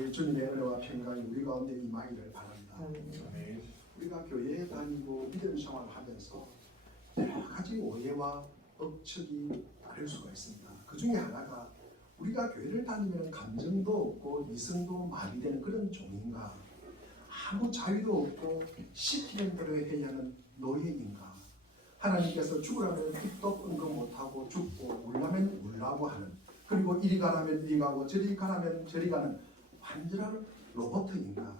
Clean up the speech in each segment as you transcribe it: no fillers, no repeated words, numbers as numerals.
우리 주님의 은혜와 평강이 우리 가운데 임하기를 바랍니다. 아멘. 우리가 교회에 다니고 믿음 생활을 하면서 여러 가지 오해와 억측이 따를 수가 있습니다. 그 중에 하나가 우리가 교회를 다니면 감정도 없고 이성도 마비되는 그런 종인가, 아무 자유도 없고 시키는 대로 해야 하는 노예인가, 하나님께서 죽으라면 입도 언급 못하고 죽고 울라면 울라고 하는, 그리고 이리 가라면 이리 가고 저리 가라면 저리 가는 완전한 로봇인가,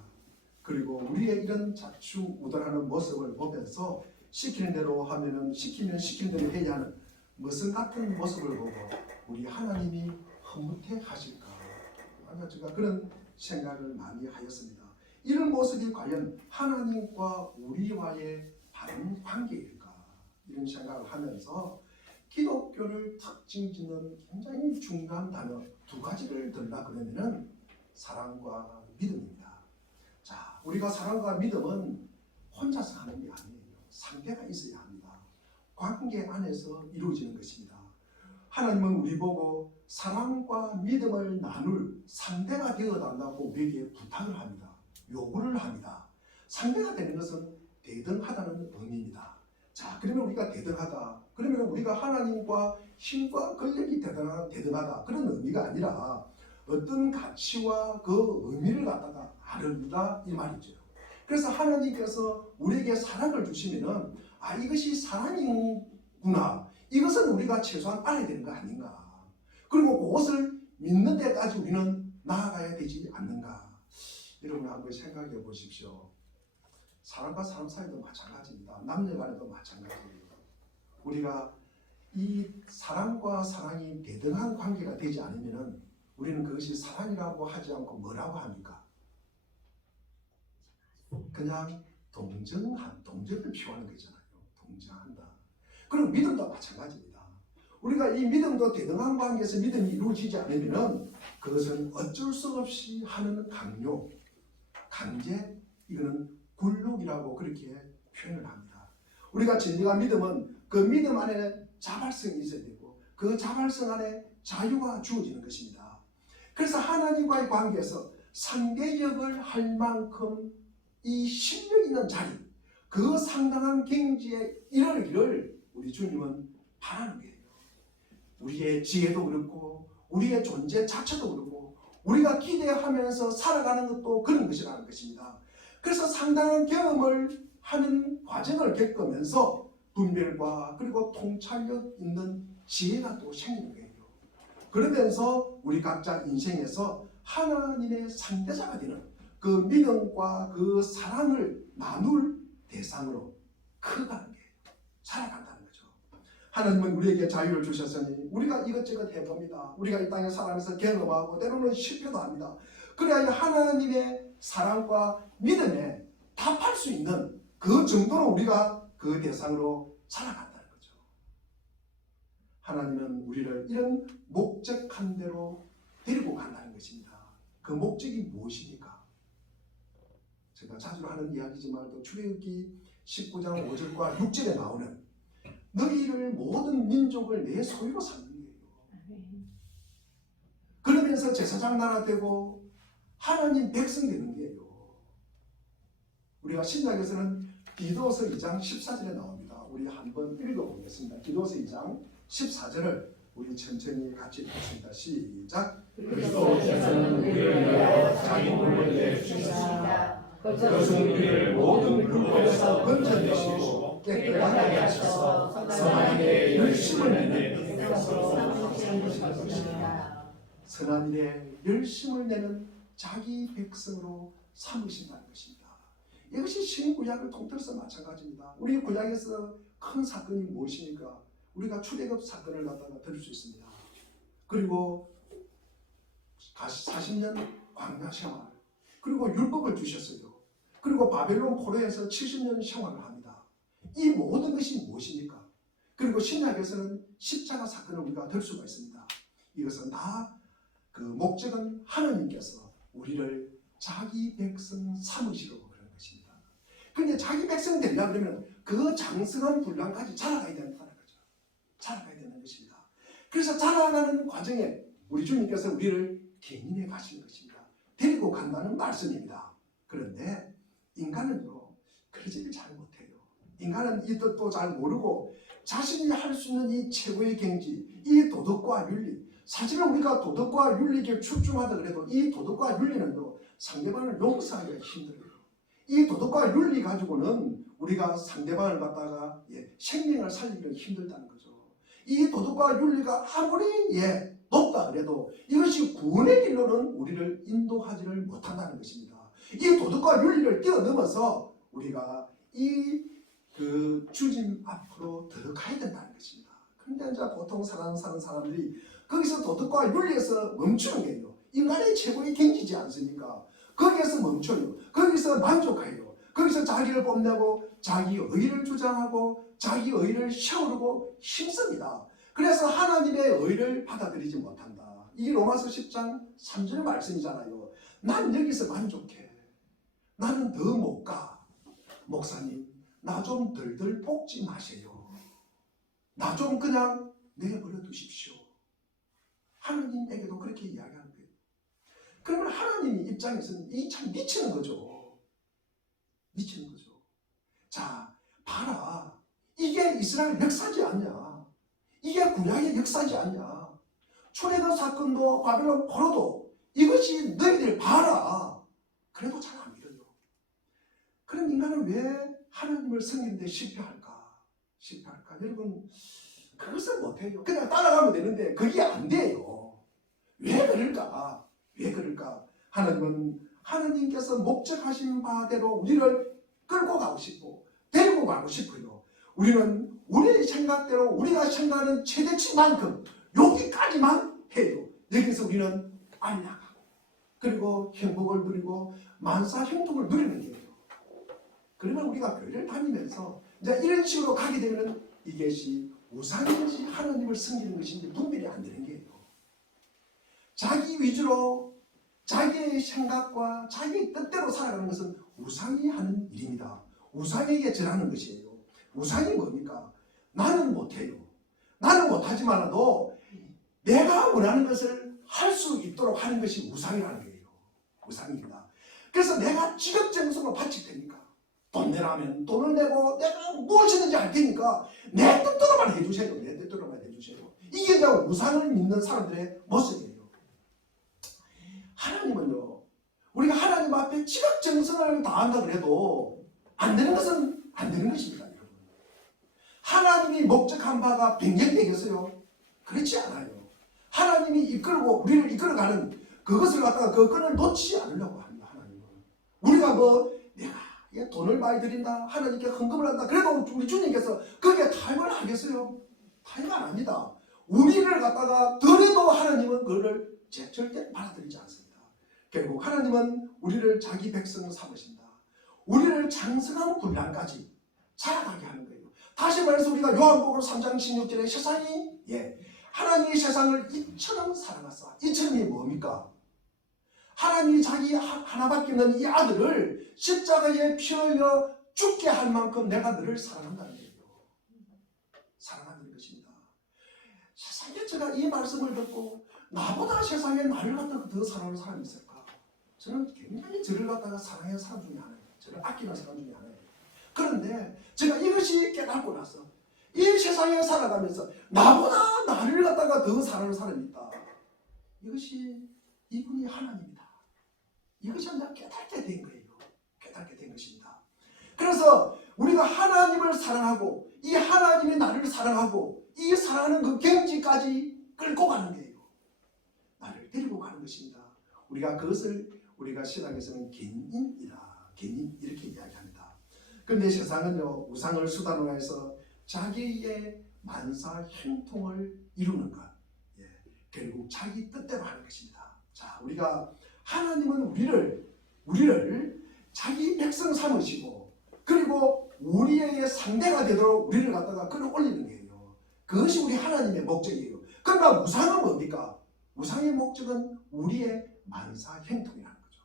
그리고 우리의 이런 자충우돌하는 모습을 보면서 시키는 대로 하면은 시키는 대로 해야 하는 무슨 같은 모습을 보고 우리 하나님이 허무해 하실까, 아마 제가 그런 생각을 많이 하였습니다. 이런 모습이 과연 하나님과 우리와의 바른 관계일까, 이런 생각을 하면서 기독교를 특징짓는 굉장히 중요한 단어 두 가지를 들라 그러면은 사랑과 믿음입니다. 자, 우리가 사랑과 믿음은 혼자서 하는 게 아니에요. 상대가 있어야 합니다. 관계 안에서 이루어지는 것입니다. 하나님은 우리 보고 사랑과 믿음을 나눌 상대가 되어달라고 우리에게 부탁을 합니다. 요구를 합니다. 상대가 되는 것은 대등하다는 의미입니다. 자, 그러면 우리가 대등하다, 그러면 우리가 하나님과 힘과 권력이 대등하다, 그런 의미가 아니라 어떤 가치와 그 의미를 갖다가 아른다, 이 말이죠. 그래서 하나님께서 우리에게 사랑을 주시면은 이것이 사랑이구나, 이것은 우리가 최소한 알아야 되는 거 아닌가, 그리고 그것을 믿는 데까지 우리는 나아가야 되지 않는가. 여러분 한번 생각해 보십시오. 사람과 사람 사이도 마찬가지입니다. 남녀 간에도 마찬가지입니다. 우리가 이 사랑과 사랑이 대등한 관계가 되지 않으면 우리는 그것이 사랑이라고 하지 않고 뭐라고 합니까? 그냥 동정을 표하는 거잖아요. 동정한다. 그리고 믿음도 마찬가지입니다. 우리가 이 믿음도 대등한 관계에서 믿음이 이루어지지 않으면 그것은 어쩔 수 없이 하는 강요, 강제, 이거는 굴욕이라고 그렇게 표현을 합니다. 우리가 진정한 믿음은 그 믿음 안에 자발성이 있어야 되고 그 자발성 안에 자유가 주어지는 것입니다. 그래서 하나님과의 관계에서 상대역을 할 만큼 이 실력 있는 자리, 그 상당한 경지에 이르기를 우리 주님은 바라는 거예요. 우리의 지혜도 그렇고 우리의 존재 자체도 그렇고 우리가 기대하면서 살아가는 것도 그런 것이라는 것입니다. 그래서 상당한 경험을 하는 과정을 겪으면서 분별과 그리고 통찰력 있는 지혜가 또 생기는 거예요. 그러면서 우리 각자 인생에서 하나님의 상대자가 되는 그 믿음과 그 사랑을 나눌 대상으로 커가는 거예요. 살아간다는 거죠. 하나님은 우리에게 자유를 주셨으니 우리가 이것저것 해봅니다. 우리가 이 땅에 살아가면서 경험하고 때로는 실패도 합니다. 그래야 하나님의 사랑과 믿음에 답할 수 있는 그 정도로 우리가 그 대상으로 살아간다는 거죠. 하나님은 우리를 이런 목적한 대로 데리고 간다는 것입니다. 그 목적이 무엇입니까? 제가 자주 하는 이야기지만 또 출애굽기 19장 5절과 6절에 나오는 너희를 모든 민족을 내 소유로 삼는 거예요. 그러면서 제사장 나라 되고 하나님 백성 되는 거예요. 우리가 신약에서는 디도서 2장 14절에 나옵니다. 우리 한번 읽어보겠습니다. 디도서 2장 14절을 우리 천천히 같이 읽겠습니다. 시작. 그리스도께서는 우리를 위하여 자기 몸을 내주셨습니다. 그것은 우리를 모든 불법에서 건져내시고 깨끗하게 하셔서 선한 일에 열심을 내는 백성으로 삼으시는 것입니다. 선한 일에 열심을 내는 자기 백성으로 삼으신다는 것입니다. 이것이 신구약을 통틀어서 마찬가지입니다. 우리 구약에서 큰 사건이 무엇입니까? 우리가 출애굽 사건을 갖다가 들을 수 있습니다. 그리고 40년 광야 생활, 그리고 율법을 주셨어요. 그리고 바벨론 포로에서 70년 생활을 합니다. 이 모든 것이 무엇입니까? 그리고 신약에서는 십자가 사건을 우리가 들 수가 있습니다. 이것은 다 그 목적은 하나님께서 우리를 자기 백성 삼으시려고 그런 것입니다. 그런데 자기 백성 되려고 그러면 그 장성한 분량까지 자라가야 된다는 거죠. 자라가야 되는 것입니다. 그래서 자라가는 과정에 우리 주님께서 우리를 견인해 가시는 것입니다. 데리고 간다는 말씀입니다. 그런데 인간은요, 그러지를 잘 못해요. 인간은 이 뜻도 잘 모르고 자신이 할 수 있는 이 최고의 경지, 이 도덕과 윤리, 사실은 우리가 도덕과 윤리에 출중하다 그래도 이 도덕과 윤리는요, 상대방을 용서하기가 힘들어요. 이 도덕과 윤리 가지고는 우리가 상대방을 갖다가 생명을 살리기가 힘들다는 거죠. 이 도덕과 윤리가 아무리 높다 그래도 이것이 구원의 길로는 우리를 인도하지를 못한다는 것입니다. 이 도덕과 윤리를 뛰어넘어서 우리가 그 주님 앞으로 들어가야 된다는 것입니다. 그런데 이제 보통 사는 사람들이 거기서 도덕과 윤리에서 멈추는 거예요. 인간의 최고의 경지지 않습니까? 거기에서 멈춰요. 거기서 만족해요. 거기서 자기를 뽐내고 자기 의를 주장하고 자기 의를 세우고 힘씁니다. 그래서 하나님의 의를 받아들이지 못한다. 이 로마서 10장 3절 말씀이잖아요. 난 여기서 만족해. 나는 더 못 가. 목사님, 나 좀 덜덜 볶지 마세요. 나 좀 그냥 내버려 두십시오. 하나님에게도 그렇게 이야기하는 거예요. 그러면 하나님 입장에서는 이 참 미치는 거죠. 미치는 거죠. 자, 봐라. 이게 이스라엘 역사지 않냐. 이게 구약의 역사지 않냐. 초대도 사건도 바벨론 포로도 이것이 너희들 봐라. 그래도 잘 안 믿어요. 그럼 인간은 왜 하나님을 섬기는데 실패할까? 여러분, 그것을 못해요. 그냥 따라가면 되는데 그게 안 돼요. 왜 그럴까? 하나님께서 목적하신 바대로 우리를 끌고 가고 싶고 데리고 가고 싶어요. 우리는 우리의 생각대로 우리가 생각하는 최대치만큼 여기까지만 해요. 여기서 우리는 빨리 나가고 그리고 행복을 누리고 만사 형통을 누리는 거예요. 그러면 우리가 교회를 다니면서 이제 이런 식으로 가게 되면 이것이 우상인지 하나님을 섬기는 것인지 분별이 안 되는 거예요. 자기 위주로 자기의 생각과 자기의 뜻대로 살아가는 것은 우상이 하는 일입니다. 우상에게 절하는 것이에요. 우상이 뭡니까? 나는 못해요. 나는 못하지만도 내가 원하는 것을 할 수 있도록 하는 것이 우상이라는 거예요. 우상입니다. 그래서 내가 직업정성으로 바칠 테니까 돈 내라면 돈을 내고 내가 무엇이든지 할 테니까 내 뜻대로만 해주세요. 이게 이제 우상을 믿는 사람들의 모습이에요. 하나님은요, 우리가 하나님 앞에 직업정성을 다한다 그래도 안 되는 것은 안 되는 것입니다. 여러분. 하나님이 목적한 바가 변경되겠어요? 그렇지 않아요. 하나님이 이끌고 우리를 이끌어가는 그것을 갖다가 그 끈을 놓지 않으려고 합니다. 하나님은. 우리가 내가 돈을 많이 드린다, 하나님께 헌금을 한다, 그래도 우리 주님께서 거기에 타협을 하겠어요? 타협 안 합니다. 우리를 갖다가 드려도 하나님은 그거를 절대 받아들이지 않습니다. 결국 하나님은 우리를 자기 백성으로 삼으신다. 우리를 장성한 분량까지 자라가게 하는 거예요. 다시 말해서 우리가 요한복음 3장 16절에 세상이 하나님이 세상을 이처럼 사랑하사. 이처럼이 뭡니까? 하나님이 자기 하나밖에 없는 이 아들을 십자가에 피 흘려 죽게 할 만큼 내가 너를 사랑한다는 거예요. 사랑하는 것입니다. 세상에 제가 이 말씀을 듣고 나보다 세상에 나를 갖다가 더 사랑하는 사람이 있을까? 저는 굉장히 저를 갖다가 사랑하는 사람 중에 하나예요. 저를 아끼는 사람 중에 하나예요. 그런데 제가 이것이 깨닫고 나서 이 세상에 살아가면서 나보다 나를 갖다가 더 사랑하는 사람이 있다. 이것이 이분이 하나님이다. 이것이 내가 깨닫게 된 거예요. 깨닫게 된 것입니다. 그래서 우리가 하나님을 사랑하고 이 하나님이 나를 사랑하고 이 사랑하는 그 경지까지 끌고 가는 거예요. 나를 데리고 가는 것입니다. 우리가 그것을 우리가 신학에서는 견인이다. 견인 이렇게 이야기합니다. 그런데 세상은요, 우상을 수단으로 해서 자기의 만사 형통을 이루는 것, 결국 자기 뜻대로 하는 것입니다. 자, 우리가 하나님은 우리를 자기 백성 삼으시고 그리고 우리의 상대가 되도록 우리를 갖다가 끌어올리는 거예요. 그것이 우리 하나님의 목적이에요. 그러니까 우상은 뭡니까? 우상의 목적은 우리의 만사 형통이라는 거죠.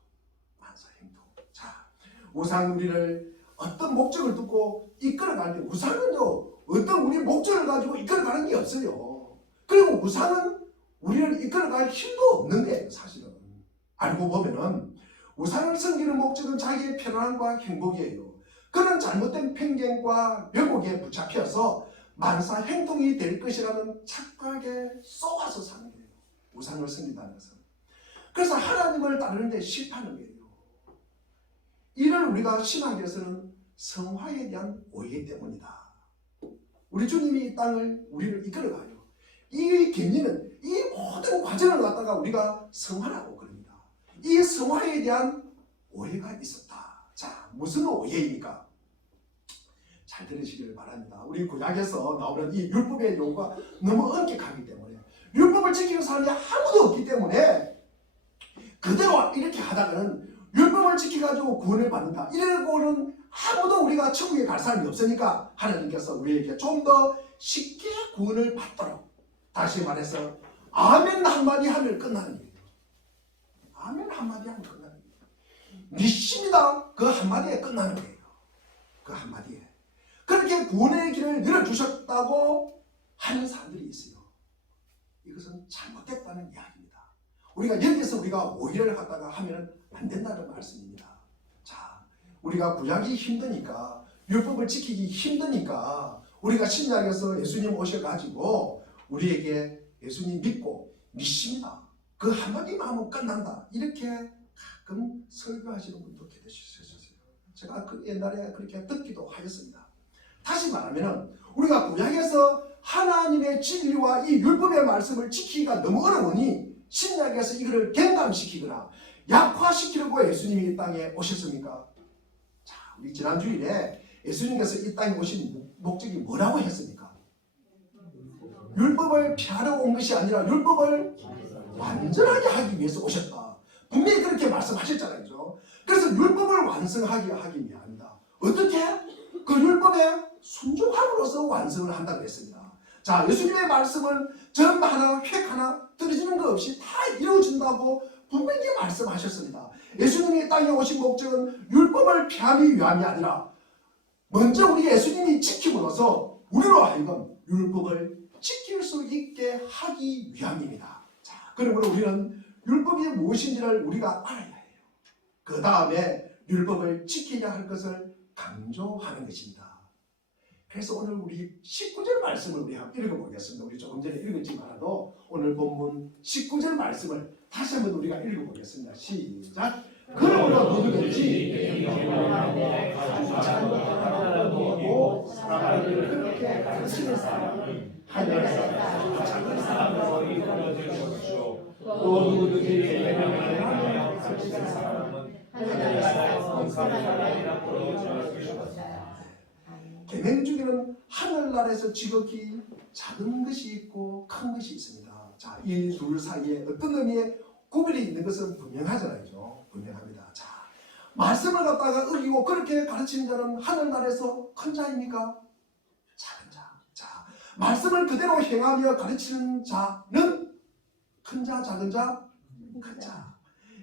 만사 형통. 자, 우상 우리를 어떤 목적을 두고 이끌어가는데 우상은요, 어떤 우리 목적을 가지고 이끌어가는 게 없어요. 그리고 우상은 우리를 이끌어갈 힘도 없는 거예요. 사실은 알고 보면은 우상을 섬기는 목적은 자기의 편안함과 행복이에요. 그런 잘못된 편견과 왜곡에 붙잡혀서 만사 행동이 될 것이라는 착각에 쏘아서 사는 거예요. 우상을 섬긴다는 것은. 그래서 하나님을 따르는데 실패하는 거예요. 이를 우리가 신학에서는 성화에 대한 오해 때문이다. 우리 주님이 이 땅을 우리를 이끌어가요. 이 견인은 이 모든 과정을 갖다가 우리가 성화라고 그럽니다. 이 성화에 대한 오해가 있었다. 자, 무슨 오해입니까? 잘 들으시길 바랍니다. 우리 구약에서 나오는 이 율법의 요구가 너무 엄격하기 때문에 율법을 지키는 사람이 아무도 없기 때문에 그대로 이렇게 하다가는 율법을 지켜가지고 구원을 받는다. 이러고는 아무도 우리가 천국에 갈 사람이 없으니까 하나님께서 우리에게 좀 더 쉽게 구원을 받도록 다시 말해서 아멘 한마디 하면 끝나는 거예요. 아멘 한마디 하면 끝나는 거예요. 믿습니다. 그 한마디에 끝나는 거예요. 그 한마디에. 그렇게 구원의 길을 열어주셨다고 하는 사람들이 있어요. 이것은 잘못됐다는 이야기입니다. 우리가 여기서 우리가 오해를 갖다가 하면 안 된다는 말씀입니다. 자, 우리가 구약이 힘드니까 율법을 지키기 힘드니까 우리가 신약에서 예수님 오셔가지고 우리에게 예수님 믿고 믿습니다. 그 한마디만 하면 끝난다. 이렇게 가끔 설교하시는 분도 계셨어요. 제가 그 옛날에 그렇게 듣기도 하였습니다. 다시 말하면 우리가 구약에서 하나님의 진리와 이 율법의 말씀을 지키기가 너무 어려우니 신약에서 이거를 경감시키거나 약화시키려고 예수님이 이 땅에 오셨습니까? 자, 우리 지난 주일에 예수님께서 이 땅에 오신 목적이 뭐라고 했습니까? 율법을 폐하러 온 것이 아니라 율법을 완전하게 하기 위해서 오셨다. 분명히 그렇게 말씀하셨잖아요. 그래서 율법을 완성하기 위함이다. 어떻게? 그 율법에 순종함으로써 완성을 한다고 했습니다. 자, 예수님의 말씀은 점 하나, 획 하나 떨어지는 것 없이 다 이루어진다고 분명히 말씀하셨습니다. 예수님이 땅에 오신 목적은 율법을 폐하기 위함이 아니라 먼저 우리 예수님이 지킴으로써 우리로 하여금 율법을 지킬 수 있게 하기 위함입니다. 자, 그러므로 우리는 율법이 무엇인지를 우리가 알아야 해요. 그 다음에 율법을 지켜야 할 것을 강조하는 것입니다. 그래서 오늘 우리 19절 말씀을 우리 한번 읽어보겠습니다. 우리 조금 전에 읽었지만도 오늘 본문 19절 말씀을 다시 한번 우리가 읽어보겠습니다. 시작. 그러므로 누구든지 잘못하고 사람을 그렇게 가르치는 사람은 하늘에서 작은 사람으로 이끌어질 것이요 또 누구든지 예명하며 가르치는 사람은 하늘에서 큰 사람이라 부르짖을 것이다. 계명 중에는 하늘나라에서 지극히 작은 것이 있고 큰 것이 있습니다. 자, 이 둘 사이에 어떤 의미의 구별이 있는 것은 분명하잖아요. 분명합니다. 자, 말씀을 갖다가 어기고 그렇게 가르치는 자는 하늘나라에서 큰 자입니까? 작은 자. 자, 말씀을 그대로 행하며 가르치는 자는 큰 자, 작은 자, 큰 자.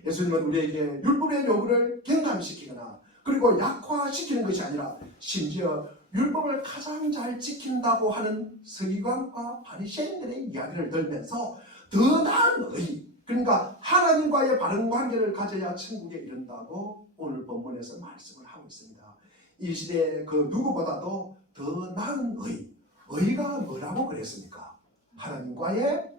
예수님은 우리에게 율법의 요구를 경감시키거나 그리고 약화시키는 것이 아니라 심지어 율법을 가장 잘 지킨다고 하는 서기관과 바리새인들의 이야기를 들면서 더 나은 의, 그러니까 하나님과의 바른 관계를 가져야 천국에 이른다고 오늘 본문에서 말씀을 하고 있습니다. 이 시대에 그 누구보다도 더 나은 의, 의가 뭐라고 그랬습니까? 하나님과의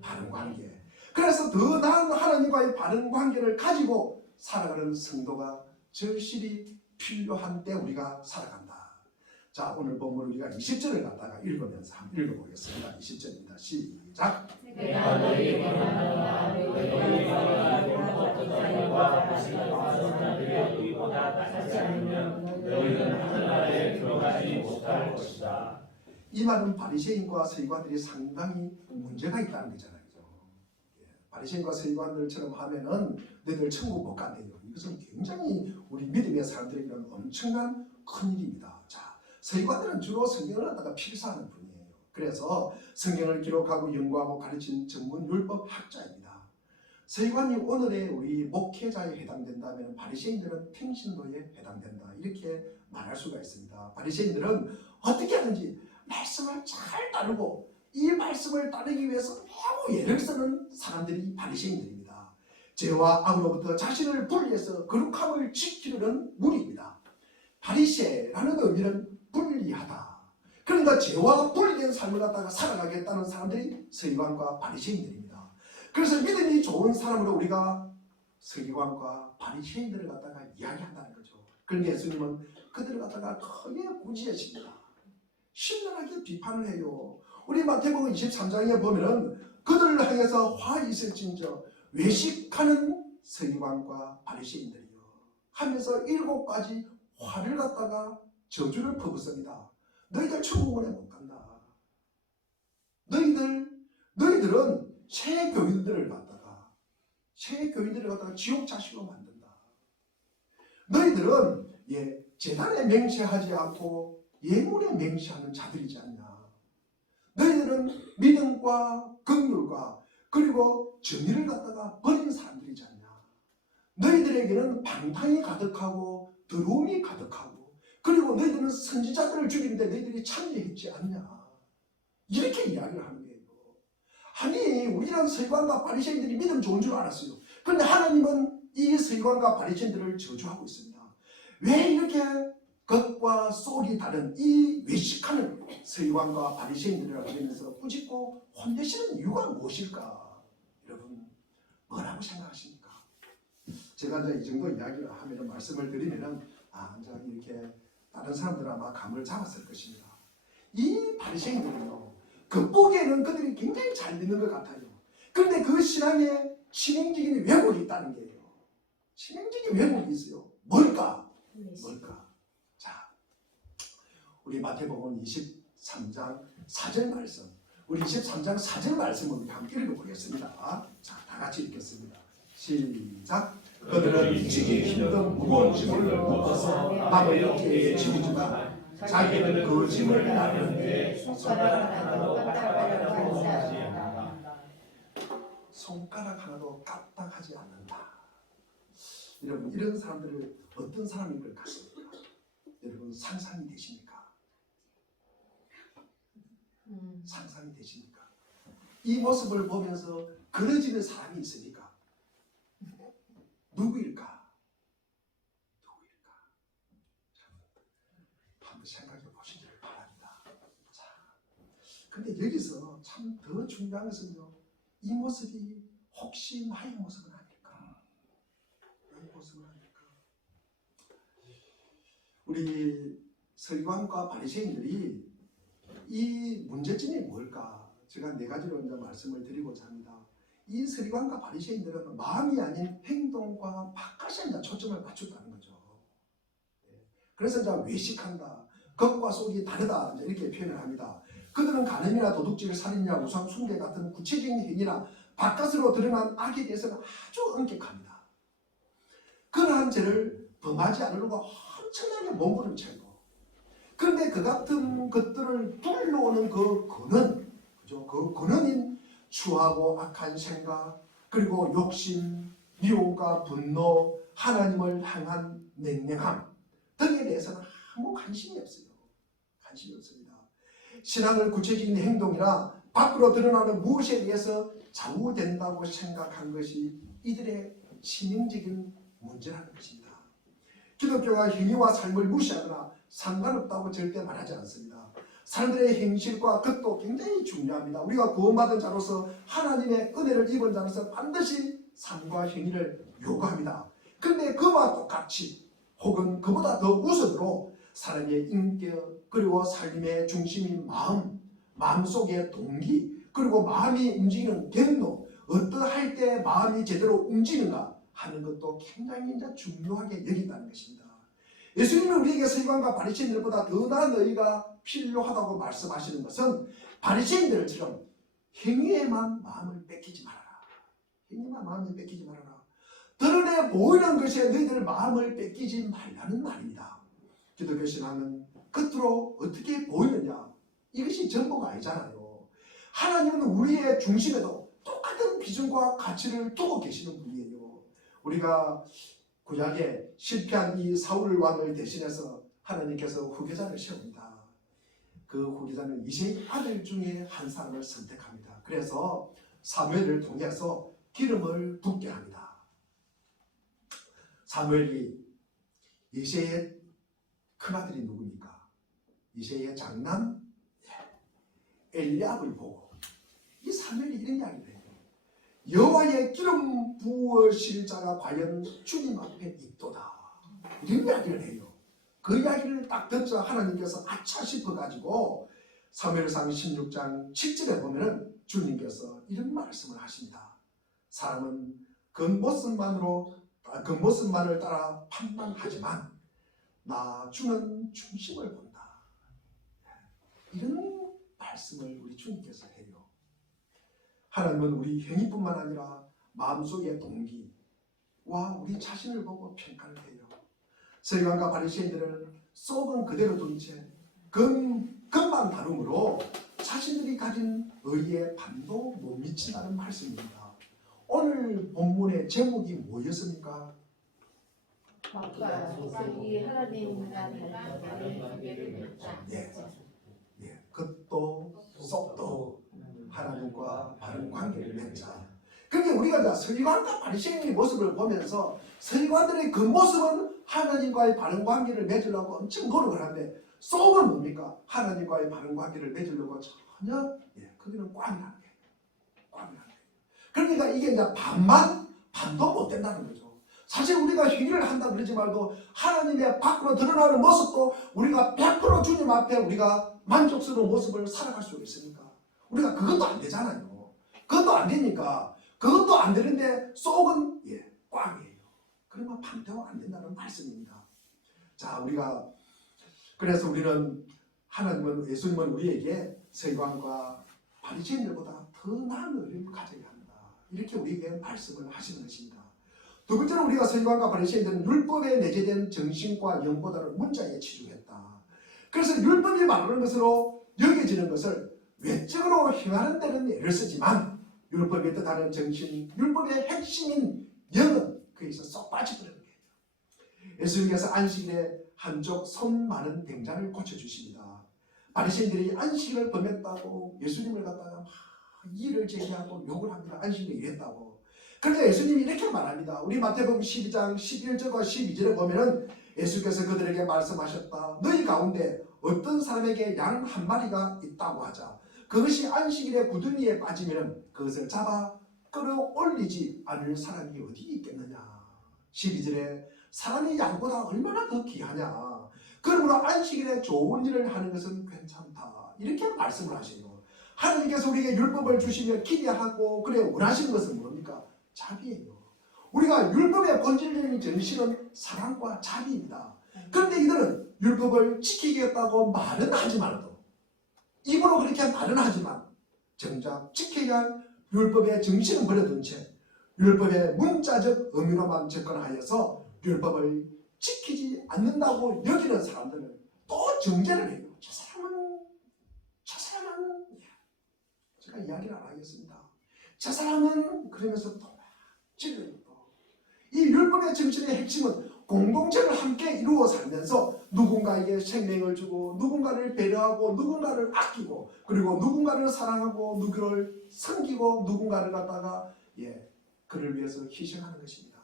바른 관계. 그래서 더 나은 하나님과의 바른 관계를 가지고 살아가는 성도가 절실히 필요한 때 우리가 살아간다. 자, 오늘 본문 우리가 20절을 갖다가 읽으면서 한번 읽어보겠습니다. 20절입니다. 시작. 내가 너희에게 말하노라 너희가 어떤 자녀와 너희보다 낫지 않으면 너희는 하늘나라에 들어가지 못할 것이다. 이 말은 바리새인과 서기관들이 상당히 문제가 있다는 거잖아요. 바리새인과 서기관들처럼 하면은 너희들 천국 못 간대요. 이것은 굉장히 우리 믿음의 사람들에게는 엄청난 큰 일입니다. 자, 서기관들은 주로 성경을 갖다가 필사하는 분이에요. 그래서 성경을 기록하고 연구하고 가르치는 전문 율법 학자입니다. 서기관이 오늘의 우리 목회자에 해당된다면 바리새인들은 평신도에 해당된다. 이렇게 말할 수가 있습니다. 바리새인들은 어떻게 하든지 말씀을 잘 따르고 이 말씀을 따르기 위해서 매우 애를 쓰는 사람들이 바리새인들입니다. 죄와 악으로부터 자신을 분리해서 거룩함을 지키려는 무리입니다. 바리새라는 의미는 분리하다. 그러니까 죄와 분리된 삶을 갖다가 살아가겠다는 사람들이 서기관과 바리새인들입니다. 그래서 믿음이 좋은 사람으로 우리가 서기관과 바리새인들을 갖다가 이야기한다는 거죠. 그런데 예수님은 그들을 갖다가 크게 꾸짖으십니다. 신랄하게 비판을 해요. 우리 마태복음 23장에 보면은 그들을 향해서 화 있을진저 외식하는 서기관과 바리새인들이요 하면서 7가지 화를 갖다가 저주를 퍼붓습니다. 너희들 천국원에 못 간다. 너희들은 새 교인들을 갖다가 지옥 자식으로 만든다. 너희들은 제단에 맹세하지 않고 예물에 맹세하는 자들이지 않냐. 너희들은 믿음과 긍휼과 그리고 정의를 갖다가 버린 사람들이지 않냐. 너희들에게는 방탕이 가득하고 더러움이 가득하고 그리고 너희들은 선지자들을 죽이는데 너희들이 참여했지 않냐. 이렇게 이야기를 하는 거예요. 아니 우리랑 서기관과 바리새인들이 믿음 좋은 줄 알았어요. 그런데 하나님은 이 서기관과 바리새인들을 저주하고 있습니다. 왜 이렇게 겉과 속이 다른 이 외식하는 서기관과 바리새인들이라고 하면서 꾸짖고 혼내시는 이유가 무엇일까? 여러분 뭐라고 생각하십니까? 제가 이제 이 정도 이야기를 하면 말씀을 드리면은 이제 이렇게 다른 사람들 아마 감을 잡았을 것입니다. 이 바리새인들은요, 겉보기에는 그들이 굉장히 잘 믿는 것 같아요. 그런데 그 신앙에 치명적인 왜곡이 있다는 거예요. 치명적인 왜곡이 있어요. 뭘까? 자, 우리 마태복음 23장 4절 말씀, 우리 23장 4절 말씀을 함께 읽어보겠습니다. 자, 다 같이 읽겠습니다. 시작. 그들은 지기 힘든 무거운 짐을 걷어서 남의 어깨에 지우지만 자기는 그 짐을 나르는데 손가락 하나도 까딱하지 않는다. 여러분 이런 사람들을 어떤 사람인 것 같습니까? 여러분 상상이 되십니까? 상상이 되십니까? 이 모습을 보면서 그려지는 사람이 있으니까 누구일까? 한번 생각해 보시기를 바랍니다. 자, 근데 여기서 참 더 중요한 것은요, 이 모습이 혹시 나의 모습은 아닐까? 나의 모습은 아닐까? 우리 서기관과 바리새인들이 이 문제점이 뭘까? 제가 4가지로 이제 말씀을 드리고자 합니다. 이 서기관과 바리새인들은 마음이 아닌 행동과 바깥에 이제 초점을 맞췄다는 거죠. 그래서 이제 외식한다, 겉과 속이 다르다 이렇게 표현을 합니다. 그들은 간음이나 도둑질, 살인이나 우상 숭배 같은 구체적인 행위나 바깥으로 드러난 악에 대해서는 아주 엄격합니다. 그러한 죄를 범하지 않으려고 엄청나게 몸부림 치고, 그런데 그 같은 것들을 불러오는 그 근원, 그죠? 그 근원인 추하고 악한 생각, 그리고 욕심, 미움과 분노, 하나님을 향한 냉랭함 등에 대해서는 아무 관심이 없어요. 관심이 없습니다. 신앙을 구체적인 행동이나 밖으로 드러나는 무엇에 대해서 좌우된다고 생각한 것이 이들의 치명적인 문제라는 것입니다. 기독교가 행위와 삶을 무시하거나 상관없다고 절대 말하지 않습니다. 사람들의 행실과 겉도 굉장히 중요합니다. 우리가 구원받은 자로서 하나님의 은혜를 입은 자로서 반드시 삶과 행위를 요구합니다. 그런데 그와 똑같이 혹은 그보다 더 우선으로 사람의 인격, 그리고 삶의 중심인 마음속의 동기, 그리고 마음이 움직이는 경로, 어떠할 때 마음이 제대로 움직이는가 하는 것도 굉장히 이제 중요하게 여긴다는 것입니다. 예수님은 우리에게 서기관과 바리새인들보다 더 나은 의가 필요하다고 말씀하시는 것은 바리새인들처럼 행위에만 마음을 뺏기지 말아라. 행위만 마음을 뺏기지 말아라. 드러내 보이는 것에 너희들 마음을 뺏기지 말라는 말입니다. 기독교 신앙은 겉으로 어떻게 보이느냐, 이것이 전부가 아니잖아요. 하나님은 우리의 중심에도 똑같은 비전과 가치를 두고 계시는 분이에요. 우리가 구약에 실패한 이 사울 왕을 대신해서 하나님께서 후계자를 세웁니다. 그 후계자는 이세 아들 중에 한 사람을 선택합니다. 그래서 사무엘을 통해서 기름을 붓게 합니다. 사무엘이 이새의 큰아들이 누굽니까? 이새의 장남 엘리압을 보고 이 사무엘이 이런 이야기를 해요. 여호와의 기름 부으실 자가 과연 주님 앞에 있도다. 이런 이야기를 해요. 그 이야기를 딱 듣자 하나님께서 아차 싶어가지고 사무엘상 16장 7절에 보면은 주님께서 이런 말씀을 하십니다. 사람은 겉모습만을 따라 판단하지만 나 주는 중심을 본다. 이런 말씀을 우리 주님께서 해요. 하나님은 우리 행위뿐만 아니라 마음속의 동기와 우리 자신을 보고 평가를 해요. 서기관과 바리새인들은 속은 그대로 둔 채 겉만 다름으로 자신들이 가진 의에 반도 못 미친다는 말씀입니다. 오늘 본문의 제목이 뭐였습니까? 겉도 속도 하나님과 바른 관계를 맺자. 그러니까 우리가 서기관과 바리새인의 모습을 보면서 서기관들의 그 모습은 하나님과의 바른 관계를 맺으려고 엄청 노력을 하는데 속은 뭡니까? 하나님과의 바른 관계를 맺으려고 전혀 거기는 꽝이라는 거예요. 꽝이라는 거예요. 그러니까 이게 이제 반도 못 된다는 거죠. 사실 우리가 행위를 한다 그러지 말고 하나님의 밖으로 드러나는 모습도 우리가 100% 주님 앞에 우리가 만족스러운 모습을 살아갈 수 있습니까? 우리가 그것도 안 되잖아요. 그것도 안 되니까 그것도 안 되는데 속은 꽝이에요. 그러면 반대가 안 된다는 말씀입니다. 자, 그래서 우리는 예수님은 우리에게 서기관과 바리새인들보다 더 나은 의를 가져야 한다. 이렇게 우리에게 말씀을 하시는 것입니다. 두 번째로 우리가 서기관과 바리새인들은 율법에 내재된 정신과 영보다는 문자에 치중했다. 그래서 율법이 말하는 것으로 여겨지는 것을 외적으로 행하는 데는 애를 쓰지만 율법의 뜻하는 정신, 율법의 핵심인 영은 거기서 쏙 빠져버리는 거예요. 예수님께서 안식일에 한쪽 손 많은 병자를 고쳐주십니다. 바리새인들이 안식일을 범했다고 예수님을 갖다가 막 이의를 제기하고 욕을 합니다. 안식일에 이랬다고. 그런데 예수님이 이렇게 말합니다. 우리 마태복음 12장 11절과 12절에 보면은 예수께서 그들에게 말씀하셨다. 너희 가운데 어떤 사람에게 양 한 마리가 있다고 하자. 그것이 안식일에 구덩이에 빠지면 그것을 잡아 끌어올리지 않을 사람이 어디 있겠느냐. 12절에 사람이 양보다 얼마나 더 귀하냐. 그러므로 안식일에 좋은 일을 하는 것은 괜찮다. 이렇게 말씀을 하세요. 하나님께서 우리에게 율법을 주시며 기대하고 그래 원하시는 것은 뭡니까? 자비예요. 우리가 율법의 본질적인 정신은 사랑과 자비입니다. 그런데 이들은 율법을 지키겠다고 말은 하지만도 입으로 그렇게 말은 하지만 정작 지켜야 할 율법의 정신은 버려둔 채 율법의 문자적 의미로만 접근하여서 율법을 지키지 않는다고 여기는 사람들은 또 정죄를 해요. 저 사람은 제가 이야기를 안 하겠습니다. 저 사람은 그러면서 또 찔러요. 이 율법의 정신의 핵심은 공동체를 함께 이루어 살면서 누군가에게 생명을 주고 누군가를 배려하고 누군가를 아끼고 그리고 누군가를 사랑하고 누구를 섬기고 누군가를 갖다가 그를 위해서 희생하는 것입니다.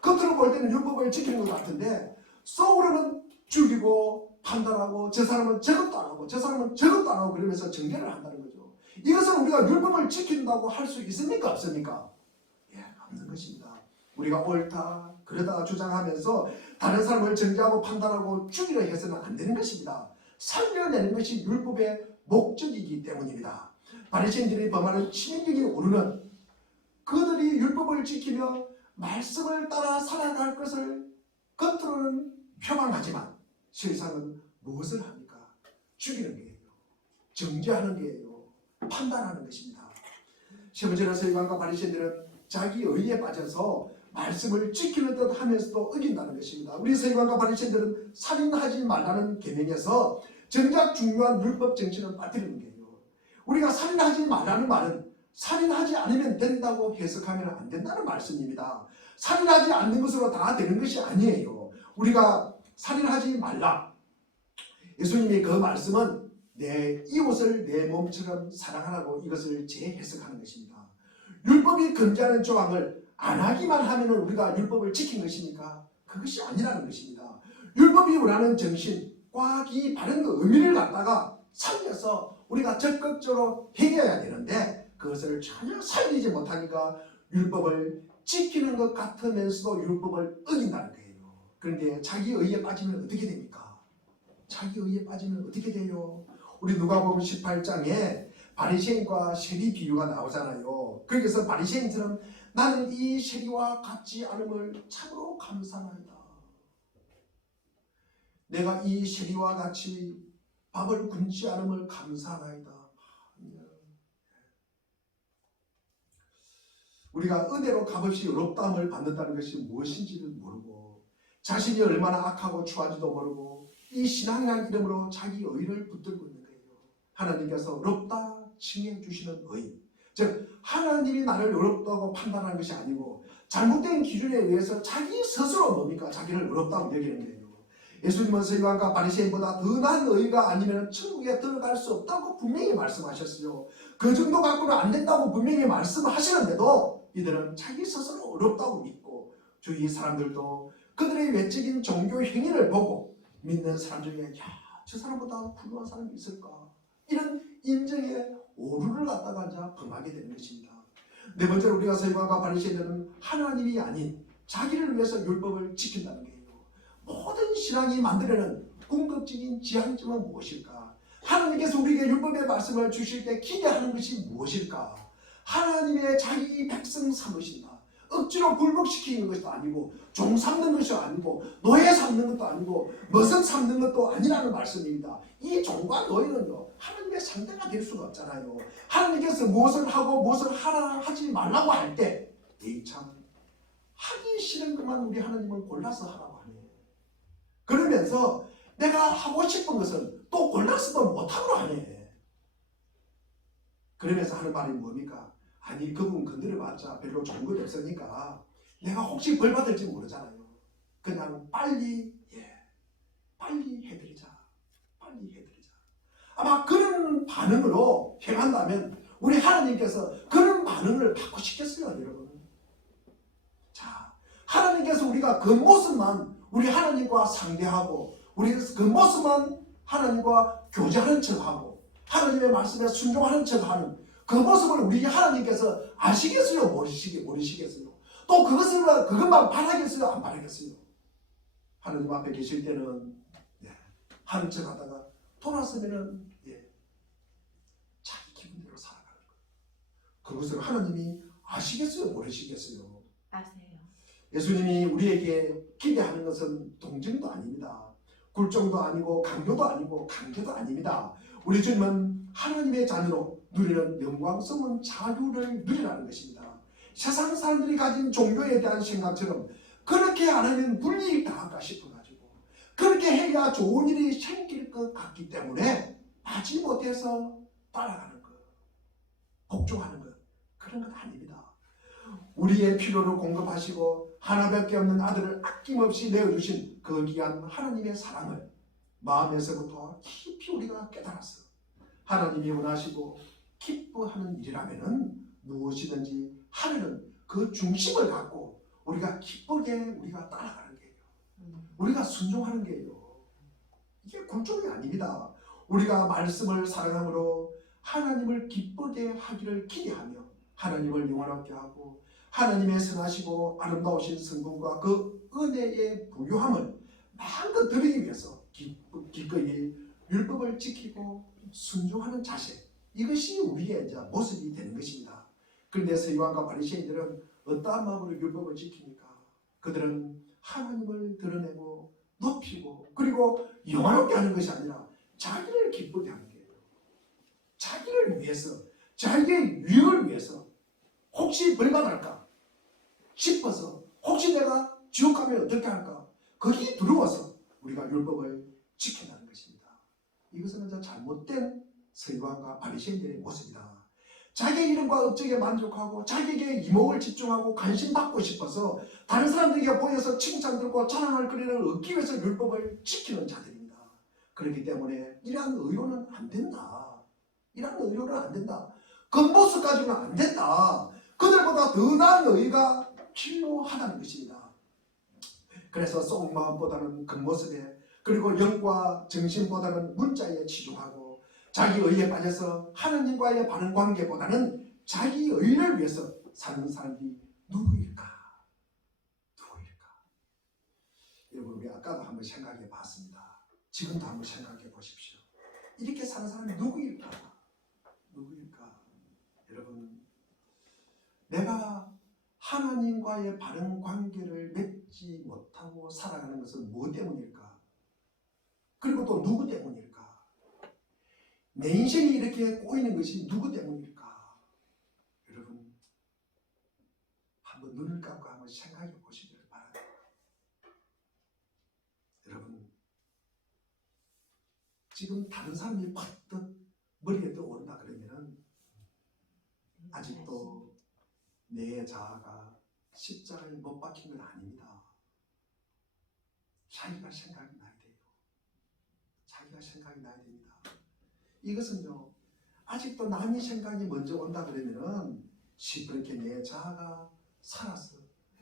겉으로 볼 때는 율법을 지키는 것 같은데 속으로는 죽이고 판단하고 저 사람은 저것도 안 하고 저 사람은 저것도 안 하고 그러면서 정죄를 한다는 거죠. 이것은 우리가 율법을 지킨다고 할 수 있습니까? 없습니까? 없는 것입니다. 우리가 옳다 그러다가 주장하면서 다른 사람을 정죄하고 판단하고 죽이려 해서는 안 되는 것입니다. 살려내는 것이 율법의 목적이기 때문입니다. 바리새인들이 범하는 치명적인 오류는 그들이 율법을 지키며 말씀을 따라 살아갈 것을 겉으로는 표방하지만 실상은 무엇을 합니까? 죽이는 거예요. 정죄하는 거예요. 판단하는 것입니다. 세 번째로 서기관과 바리새인들은 자기 의에 빠져서 말씀을 지키는 듯 하면서도 어긴다는 것입니다. 우리 서기관과 바리새인들은 살인하지 말라는 계명에서 정작 중요한 율법 정신을 빠뜨리는 거예요. 우리가 살인하지 말라는 말은 살인하지 않으면 된다고 해석하면 안 된다는 말씀입니다. 살인하지 않는 것으로 다 되는 것이 아니에요. 우리가 살인하지 말라. 예수님이 그 말씀은 내 이웃을 내 몸처럼 사랑하라고 이것을 재해석하는 것입니다. 율법이 금지하는 조항을 안 하기만 하면 우리가 율법을 지킨 것입니까? 그것이 아니라는 것입니다. 율법이 원하는 정신, 과학이 바른 그 의미를 갖다가 살려서 우리가 적극적으로 해결해야 되는데 그것을 전혀 살리지 못하니까 율법을 지키는 것 같으면서도 율법을 어긴다는 거예요. 그런데 자기 의에 빠지면 어떻게 됩니까? 자기 의에 빠지면 어떻게 돼요? 우리 누가복음 18장에 바리새인과 세리 비유가 나오잖아요. 거기서 바리새인처럼 나는 이 세리와 같지 않음을 참으로 감사하나이다. 내가 이 세리와 같이 밥을 굶지 않음을 감사하나이다. 우리가 은혜로 값없이 의롭다함을 받는다는 것이 무엇인지를 모르고 자신이 얼마나 악하고 추한지도 모르고 이 신앙이라는 이름으로 자기 의를 붙들고 있는 거예요. 하나님께서 의롭다 칭해 주시는 의, 즉 하나님이 나를 의롭다고 판단하는 것이 아니고 잘못된 기준에 의해서 자기 스스로 뭡니까? 자기를 의롭다고 여기는 거예요. 예수님은 서기관과 바리새인보다 더 나은 의가 아니면 천국에 들어갈 수 없다고 분명히 말씀하셨어요. 그 정도 갖고는 안 된다고 분명히 말씀하시는데도 이들은 자기 스스로 어렵다고 믿고 주위 사람들도 그들의 외적인 종교 행위를 보고 믿는 사람 중에 저 사람보다 훌륭한 사람이 있을까? 이런 인정에 오류를 갖다가 이제 범하게 되는 것입니다. 네 번째로 우리가 서기관과 바리새인들은 하나님이 아닌 자기를 위해서 율법을 지킨다는 거예요. 모든 신앙이 만들어낸 궁극적인 지향점은 무엇일까? 하나님께서 우리에게 율법의 말씀을 주실 때 기대하는 것이 무엇일까? 하나님의 자기 백성 삼으신다. 억지로 굴복시키는 것도 아니고 종 삼는 것이 아니고 노예 삼는 것도 아니고 머슴 삼는 것도 아니라는 말씀입니다. 이 종과 노예는요 하나님의 상대가 될 수가 없잖아요. 하나님께서 무엇을 하고 무엇을 하지 말라고 할 때 참 하기 싫은 것만 우리 하나님은 골라서 하라고 하네요. 그러면서 내가 하고 싶은 것은 또 골라서도 못하고 하네. 그러면서 하는 말이 뭡니까? 아니 그분 건드려봤자 별로 좋은 건 없으니까 내가 혹시 벌 받을지 모르잖아요. 그냥 빨리 해드리자. 아마 그런 반응으로 행한다면 우리 하나님께서 그런 반응을 받고 싶겠어요, 여러분. 자, 하나님께서 우리가 그 모습만 우리 하나님과 상대하고 우리 그 모습만 하나님과 교제하는 척하고 하나님의 말씀에 순종하는 척하는 그 모습을 우리 하나님께서 아시겠어요? 모르시겠어요? 또 그것만 바라겠어요? 안 바라겠어요? 하나님 앞에 계실 때는 하는 척하다가 돌아서면은 자기 기분대로 살아가는 거예요. 그것을 하나님이 아시겠어요? 모르시겠어요? 아세요. 예수님이 우리에게 기대하는 것은 동정도 아닙니다. 굴종도 아니고 강요도 아니고 강제도 아닙니다. 우리 주님은 하나님의 자녀로 누리는 영광스러운 자유를 누리라는 것입니다. 세상 사람들이 가진 종교에 대한 생각처럼 그렇게 안 하면 불이익 당할까 싶어가지고 그렇게 해야 좋은 일이 생길 것 같기 때문에 마지 못해서 따라가는 것, 복종하는 것, 그런 건 아닙니다. 우리의 필요를 공급하시고 하나밖에 없는 아들을 아낌없이 내어주신 그 귀한 하나님의 사랑을 마음에서부터 깊이 우리가 깨달았어. 하나님이 원하시고 기뻐하는 일이라면은 무엇이든지 하늘은 그 중심을 갖고 우리가 기쁘게 우리가 따라가는 거예요. 우리가 순종하는 거예요. 이게 굴종이 아닙니다. 우리가 말씀을 사랑함으로 하나님을 기쁘게 하기를 기대하며 하나님을 영원하게 하고 하나님의 선하시고 아름다우신 성품과 그 은혜의 부유함을 마음껏 드리기 위해서 기꺼이 율법을 지키고 순종하는 자세, 이것이 우리의 이제 모습이 되는 것입니다. 그런데 서기관과 바리새인들은 어떠한 마음으로 율법을 지킵니까? 그들은 하나님을 드러내고 높이고 그리고 영화롭게 하는 것이 아니라 자기를 기쁘게 하는 거예요. 자기를 위해서, 자기의 유익을 위해서 혹시 벌받을까 싶어서 혹시 내가 지옥 가면 어떻게 할까? 거기에 두려워서 우리가 율법을 지켜나는 것입니다. 이것은 이제 잘못된 서기관과 바리새인들의 모습이다. 자기 이름과 업적에 만족하고 자기에게 이목을 집중하고 관심 받고 싶어서 다른 사람들에게 보여서 칭찬들고 자랑할 거리를 얻기 위해서 율법을 지키는 자들입니다. 그렇기 때문에 이러한 의로는 안 된다. 이러한 의로는 안 된다. 겉모습 가지고는 안 된다. 그들보다 더 나은 의가 필요하다는 것입니다. 그래서 속마음보다는 겉모습에, 그리고 영과 정신보다는 문자에 치중하고 자기 의에 빠져서 하나님과의 바른 관계보다는 자기 의를 위해서 사는 사람이 누구일까? 누구일까? 여러분, 우리 아까도 한번 생각해 봤습니다. 지금도 한번 생각해 보십시오. 이렇게 사는 사람이 누구일까? 누구일까? 여러분, 내가 하나님과의 바른 관계를 맺지 못하고 살아가는 것은 무엇 때문일까? 그리고 또 누구 때문일까? 내 인생이 이렇게 꼬이는 것이 누구 때문일까? 여러분, 한번 눈을 감고 한번 생각해 보시기를 바랍니다. 여러분, 지금 다른 사람이 팍떡 머리에 떠오른다 그러면은 아직도 내 자아가 십자가에 못 박힌 건 아닙니다. 자기가 생각이 나야 돼요. 자기가 생각이 나야 됩니다. 이것은요, 아직도 남의 생각이 먼저 온다 그러면은 시퍼렇게 내 자아가 살아서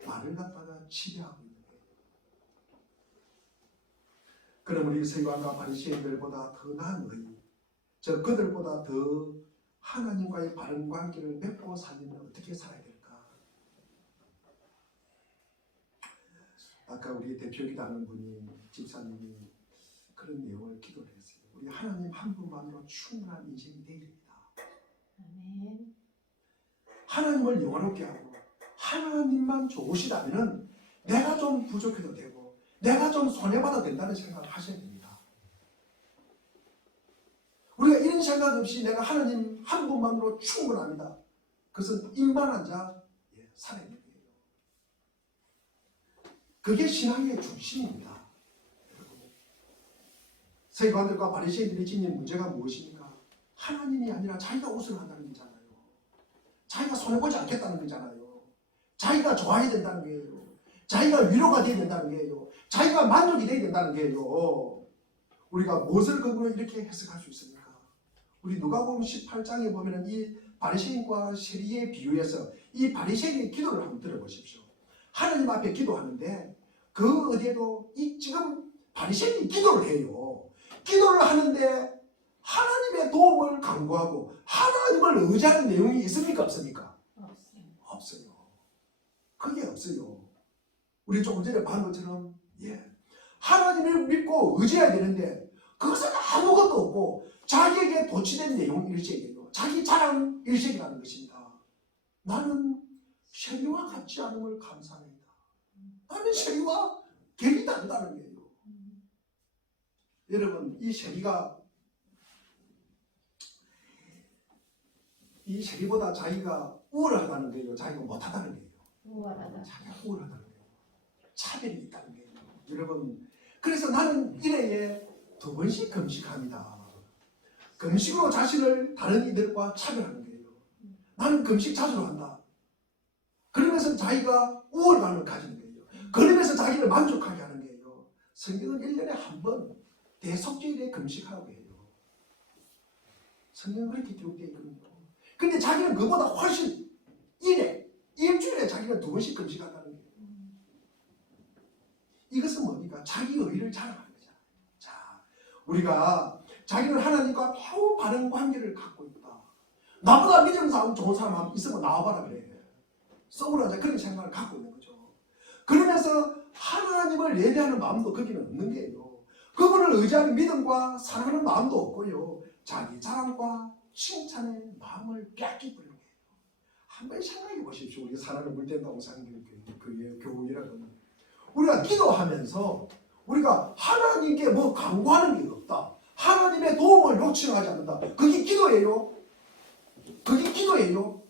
나를 갖다가 지배하고 있는 거예요. 그럼 우리 서기관과 바리새인들보다 더 나은 의, 저 그들보다 더 하나님과의 바른 관계를 맺고 살려면 어떻게 살아야 될까? 아까 우리 대표기도하는 분이, 집사님이 그런 내용을 기도를 했어요. 우리 하나님 한 분만으로 충분한 인생이 되어야 됩니다. 아멘. 하나님을 영원롭게 하고 하나님만 좋으시다면 내가 좀 부족해도 되고 내가 좀 손해받아도 된다는 생각을 하셔야 됩니다. 우리가 이런 생각 없이 내가 하나님 한 분만으로 충분합니다. 그것은 인만한 자 살아야 돼요. 그게 신앙의 중심입니다. 서기관들과 바리새인들이 지닌 문제가 무엇입니까? 하나님이 아니라 자기가 우선한다는 거잖아요. 자기가 손해보지 않겠다는 거잖아요. 자기가 좋아야 된다는 거예요. 자기가 위로가 돼야 된다는 거예요. 자기가 만족이 돼야 된다는 거예요. 우리가 무엇을 근거로 이렇게 해석할 수 있습니까? 우리 누가복음 18장에 보면 이 바리새인과 세리에 비유해서 이 바리새인의 기도를 한번 들어보십시오. 하나님 앞에 기도하는데 그 어디에도 이 지금 바리새인이 기도를 해요. 기도를 하는데 하나님의 도움을 간구하고 하나님을 의지하는 내용이 있습니까? 없습니까? 없어요. 그게 없어요. 우리 조금 전에 본 것처럼 하나님을 믿고 의지해야 되는데 그것은 아무것도 없고 자기에게 도취된 내용 일색이에요. 자기 자랑 일색이라는 것입니다. 나는 세리와 같지 않음을 감사합니다. 나는 세리와 결이 다르다는 거예요. 여러분, 이 세리보다 자기가 우월하다는 거예요. 자기가 못하다는 거예요. 우월하다. 자기가 우월하다는 거예요. 차별이 있다는 거예요. 여러분, 그래서 나는 일회에 2번씩 금식합니다. 금식으로 자신을 다른 이들과 차별하는 거예요. 나는 금식 자주 한다. 그러면서 자기가 우월감을 가지는 거예요. 그러면서 자기를 만족하게 하는 거예요. 성경은 1년에 한 번 대속죄일에 금식하라고 해요. 성경은 그렇게 기록되어 있거든요. 근데 자기는 그보다 훨씬 일주일에 자기가 2번씩 금식한다는 거예요. 이것은 뭡니까? 자기 의를 자랑하는 거잖아요. 자, 우리가 자기는 하나님과 매우 바른 관계를 갖고 있다. 나보다 믿음 사람 좋은 사람 있으면 나와봐라 그래. 써보라자 그런 생각을 갖고 있는 거죠. 그러면서 하나님을 예배하는 마음도 거기는 없는 거예요. 그분을 의지하는 믿음과 사랑하는 마음도 없고요. 자기 자랑과 칭찬의 마음을 뺏기버리는 거예요. 한번 생각해 보십시오. 우리 사랑을 물된다고 상교회 교훈이라고는 우리가 기도하면서 우리가 하나님께 뭐 간구하는 게 없다. 하나님의 도움을 요청하지 않는다. 그게 기도예요. 그게 기도예요.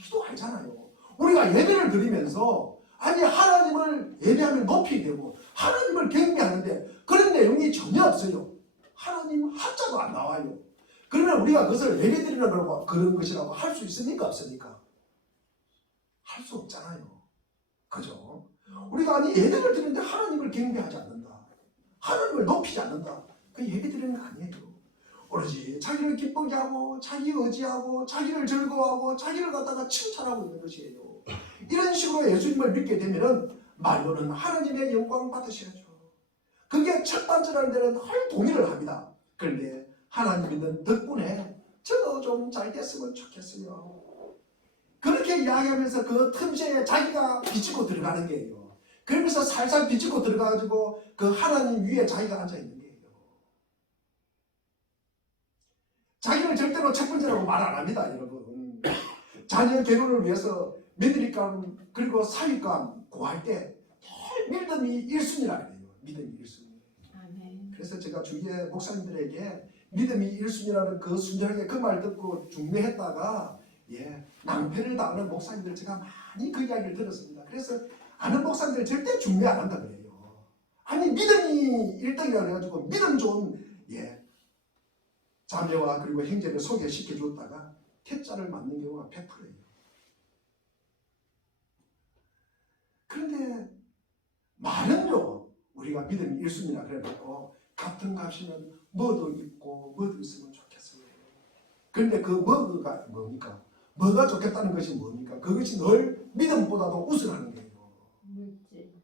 기도 아니잖아요. 우리가 예배를 드리면서 아니 하나님을 예배하면 높이 되고 하나님을 경배하는데 그런 내용이 전혀 없어요. 하나님 한자도 안 나와요. 그러면 우리가 그것을 예배 드리려고 그런 것이라고 할 수 있습니까? 없습니까? 할 수 없잖아요. 그죠? 우리가 아니 예배를 드리는데 하나님을 경배하지 않는다. 하나님을 높이지 않는다. 그 예배 드리는 거 아니에요. 오로지 자기를 기쁘게 하고 자기 의지하고 자기를 즐거워하고 자기를 갖다가 칭찬하고 있는 것이에요. 이런 식으로 예수님을 믿게 되면은 말로는 하나님의 영광 받으셔야죠. 그게 첫 번째라는 데는 늘 동의를 합니다. 그런데 하나님 있는 덕분에 저도 좀 잘 됐으면 좋겠어요. 그렇게 이야기하면서 그 틈새에 자기가 비치고 들어가는 거예요. 그러면서 살살 비치고 들어가가지고 그 하나님 위에 자기가 앉아있는 거예요. 자기를 절대로 첫 번째라고 말 안 합니다, 여러분. 자녀 결혼을 위해서 며느리감 그리고 사위감 구할 때 늘 믿음이 1순위라 그래요. 믿음이 1순위. 아멘. 그래서 제가 주위의 목사님들에게 믿음이 1순위라는 그 순전하게 그 말 듣고 중매했다가 낭패를 당하는 목사님들 제가 많이 그 이야기를 들었습니다. 그래서 아는 목사님들 절대 중매 안 한다 그래요. 아니 믿음이 1등이라 그래가지고 믿음 좋은 자매와 그리고 형제를 소개시켜 줬다가 퇴짜를 맞는 경우가 100%예요. 그런데 말은요, 우리가 믿음이 1순위라 그래놓고 같은 값이면 뭐도 있고 뭐도 있으면 좋겠어요. 그런데 그 뭐가 뭡니까? 뭐가 좋겠다는 것이 뭡니까? 그것이 늘 믿음보다도 우선하는 거예요. 물질.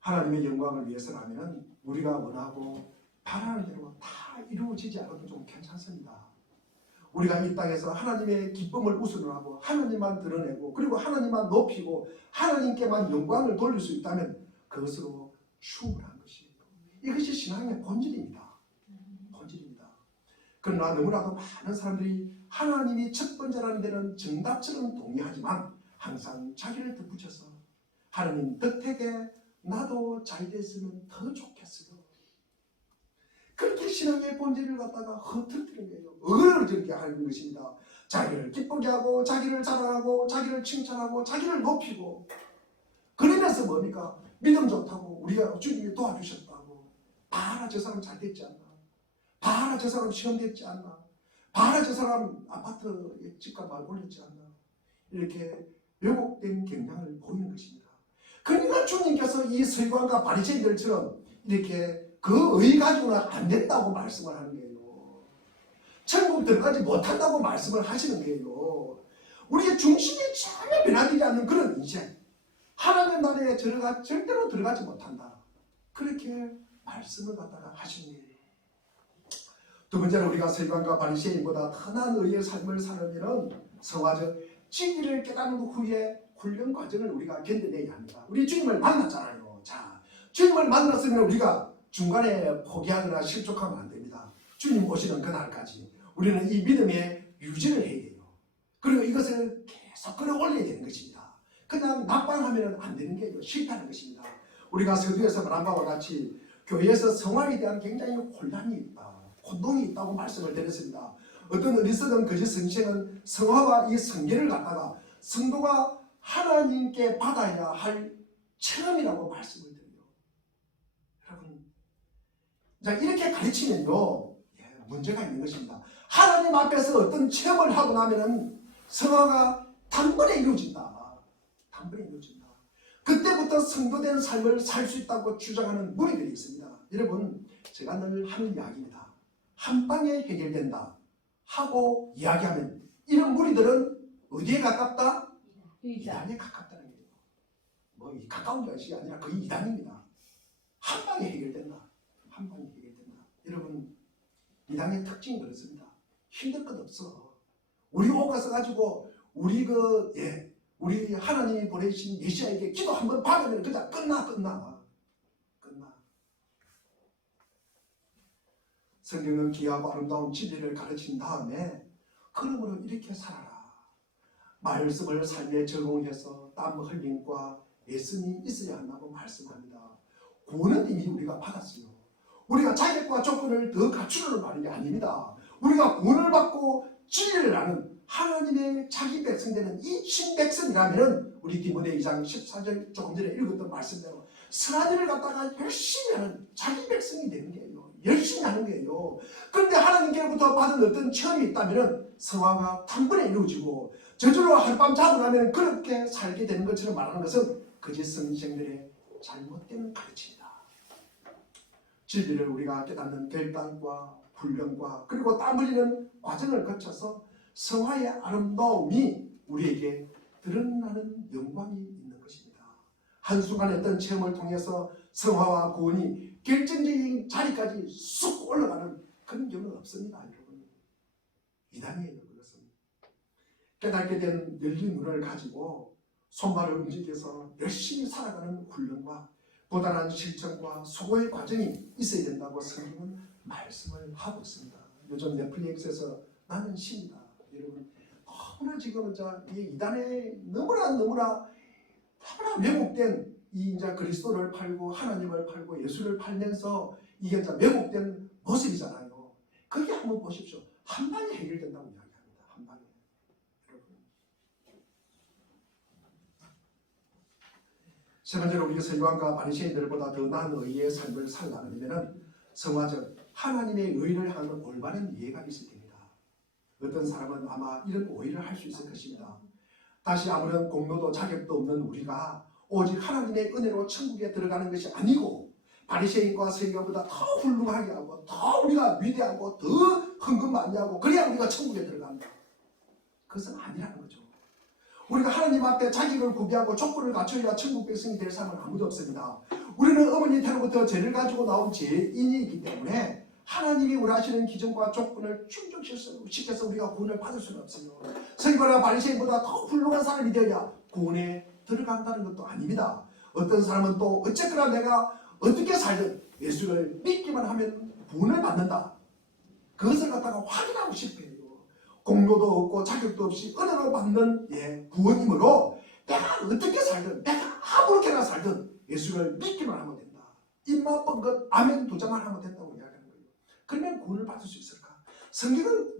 하나님의 영광을 위해서라면 우리가 원하고 바라는 대로 다 이루어지지 않아도 좀 괜찮습니다. 우리가 이 땅에서 하나님의 기쁨을 우선으로 하고 하나님만 드러내고 그리고 하나님만 높이고 하나님께만 영광을 돌릴 수 있다면 그것으로 충분한 것이에요. 이것이 신앙의 본질입니다. 본질입니다. 그러나 너무나도 많은 사람들이 하나님이 첫 번째라는 데는 정답처럼 동의하지만 항상 자기를 덧붙여서 하나님 덕택에 나도 잘 됐으면 더 좋겠어요. 그렇게 신앙의 본질을 갖다가 흐트러뜨리는 거예요. 의를 저렇게 하는 것입니다. 자기를 기쁘게 하고 자기를 자랑하고 자기를 칭찬하고 자기를 높이고 그러면서 뭡니까? 믿음 좋다고 우리가 주님이 도와주셨다고 봐라 저 사람 잘 됐지 않나? 봐라 저 사람 시험 됐지 않나? 봐라 저 사람 아파트 집값 많이 올렸지 않나? 이렇게 왜곡된 경향을 보이는 것입니다. 그러니까 주님께서 이 서기관과 바리새인들처럼 이렇게 그 의 가지고는 안 된다고 말씀을 하는 거예요. 천국 들어가지 못한다고 말씀을 하시는 거예요. 우리의 중심이 전혀 변화되지 않는 그런 인생. 하나님 나라에 절대로 들어가지 못한다. 그렇게 말씀을 갖다가 하시는 거예요. 두 번째로 우리가 서기관과 바리새인보다 흔한 의의 삶을 살려면 성화적 진리를 깨닫는 후에 훈련 과정을 우리가 견뎌내야 합니다. 우리 주님을 만났잖아요. 자, 주님을 만났으면 우리가 중간에 포기하거나 실족하면 안 됩니다. 주님 오시는 그날까지 우리는 이 믿음의 유지를 해야 돼요. 그리고 이것을 계속 끌어올려야 되는 것입니다. 그냥 낙방하면 안 되는 게 실패하는 것입니다. 우리가 서두에서 말한 바와 같이 교회에서 성화에 대한 굉장히 혼란이 있다. 혼동이 있다고 말씀을 드렸습니다. 어떤 어리석은 거짓 선생은 성화와 이 성계를 갖다가 성도가 하나님께 받아야 할 체험이라고 말씀을 드려요. 여러분, 자, 이렇게 가르치면요, 문제가 있는 것입니다. 하나님 앞에서 어떤 체험을 하고 나면은 성화가 단번에 이루어진다. 단번에 이루어진다. 그때부터 성도된 삶을 살 수 있다고 주장하는 무리들이 있습니다. 여러분, 제가 늘 하는 이야기입니다. 한 방에 해결된다 하고 이야기하면 이런 무리들은 어디에 가깝다? 이단에 가깝다는 거예요. 뭐 가까운 것이 아니라 거의 이단입니다. 한 방에 해결된다. 한 방에 해결된다. 여러분, 이단의 특징이 그렇습니다. 힘들 것 없어. 우리 옥 가서 가지고 우리 우리 하나님이 보내신 메시아에게 기도 한번 받으면 그냥 끝나. 성경은 귀하고 아름다운 진리를 가르친 다음에 그러므로 이렇게 살아라. 말씀을 삶에 적용해서 땀 흘림과 애씀이 있어야 한다고 말씀합니다. 구원은 이미 우리가 받았어요. 우리가 자격과 조건을 더 갖추려는 말이 아닙니다. 우리가 구원을 받고 진리를 아는 하나님의 자기 백성되는 이 신백성이라면 우리 디모데 2장 14절 조금 전에 읽었던 말씀대로 선한 일을 갖다가 열심히 하는 자기 백성이 되는 거예요. 열심히 하는 거예요. 그런데 하나님께로부터 받은 어떤 체험이 있다면 성화가 단번에 이루어지고 저절로 하룻밤 자고 나면 그렇게 살게 되는 것처럼 말하는 것은 거짓 선생들의 잘못된 가르침이다. 진리를 우리가 깨닫는 결단과 훈련과 그리고 땀 흘리는 과정을 거쳐서 성화의 아름다움이 우리에게 드러나는 영광이 있는 것입니다. 한순간 했던 체험을 통해서 성화와 구원이 결정적인 자리까지 쑥 올라가는 그런 경우는 없습니다. 여러분. 이단이에요. 그것은. 깨닫게 된 열린 눈을 가지고 손발을 움직여서 열심히 살아가는 훈련과 고단한 실천과 수고의 과정이 있어야 된다고 성경은 말씀을 하고 있습니다. 요즘 넷플릭스에서 나는 신이다. 여러분 너무나 지금 이 이단에 너무나 왜곡된 이 이제 그리스도를 팔고 하나님을 팔고 예수를 팔면서 이게 이제 왜곡된 모습이잖아요. 그게 한번 보십시오. 한 방에 해결된다고 이야기합니다. 한 방에. 여러분. 세 번째로 우리가 요한과 바리새인들보다 더 나은 의의 삶을 살려면 성화적 하나님의 의를 향한 올바른 이해가 있어야 됩니다. 어떤 사람은 아마 이런 오해를 할 수 있을 것입니다. 다시 아무런 공로도 자격도 없는 우리가 오직 하나님의 은혜로 천국에 들어가는 것이 아니고 바리새인과 서기관보다 더 훌륭하게 하고 더 우리가 위대하고 더 헌금 많이 하고 그래야 우리가 천국에 들어간다. 그것은 아니라는 거죠. 우리가 하나님 앞에 자격을 구비하고 조건을 갖춰야 천국 백성이 될 사람은 아무도 없습니다. 우리는 어머니 태로부터 죄를 가지고 나온 죄인이기 때문에 하나님이 우리 하시는 기준과 조건을 충족시켜서 우리가 구원을 받을 수는 없어요. 서기관이나 바리새인보다 더 훌륭한 사람이 되어야 구원에 들어간다는 것도 아닙니다. 어떤 사람은 또 어쨌거나 내가 어떻게 살든 예수를 믿기만 하면 구원을 받는다. 그것을 갖다가 확인하고 싶어요. 공로도 없고 자격도 없이 은혜로 받는 구원이므로 내가 어떻게 살든 내가 아무렇게나 살든 예수를 믿기만 하면 된다. 입만 뻥긋 아멘 두 장만 하면 된다고 이야기하는 거예요. 그러면 구원을 받을 수 있을까? 성경은